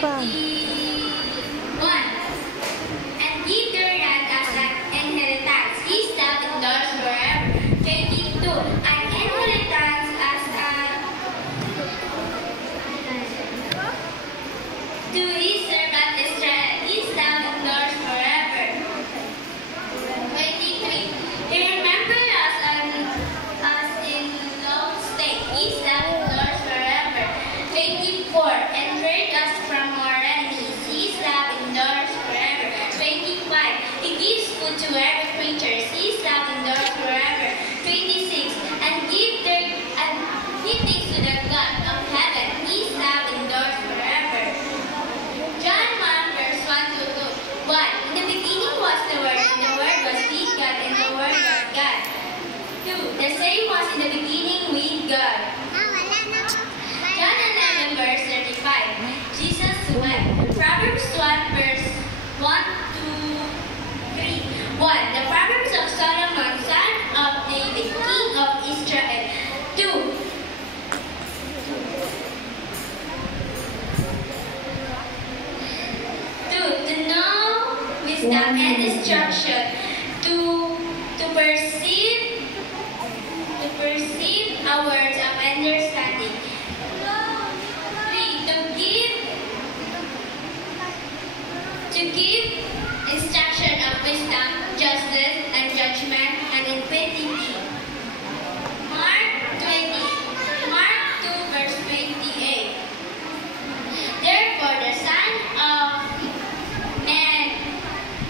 pa. And give their land as an inheritance. His love endures forever. 22. An inheritance as a to his servant Israel. His love endures forever. 23. He remembers us in low state. His love endures forever. 24. And freed us from our enemies. His love endures forever. 25. He gives food to every creature. His love endures forever. 26. And he takes to the God of heaven. His love endures forever. John 1 verse 1 to 2. 1. In the beginning was the Word, and the Word was with God, and the Word was God. 2. The same was in the beginning with God. John 11 verse 35. Jesus wept. Proverbs 1 verse 1 to 3. 1. The Proverbs of Solomon, son of David, king of Israel. 2. To know wisdom and instruction, to perceive a words of understanding. 3. To give instruction of wisdom, justice, and judgment, and infinity. Mark 2 verse 28. Therefore the Son of Man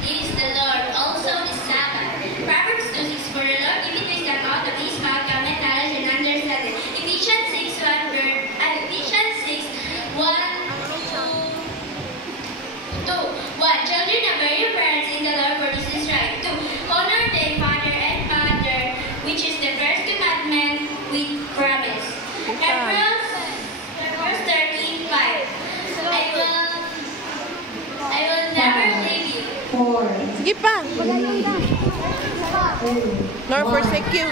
is the Lord, also the Sabbath. Proverbs 2:6. For the Lord giveth wisdom, out of his mouth cometh knowledge and understanding. Ephesians 6:1 to 2. 1. Children, obey your parents in the Lord, for this is right. 2. Honor thy father and mother, which is the first commandment with promise. Hebrews 13:5. I will never leave you. 4. Sige pa. Nor forsake you.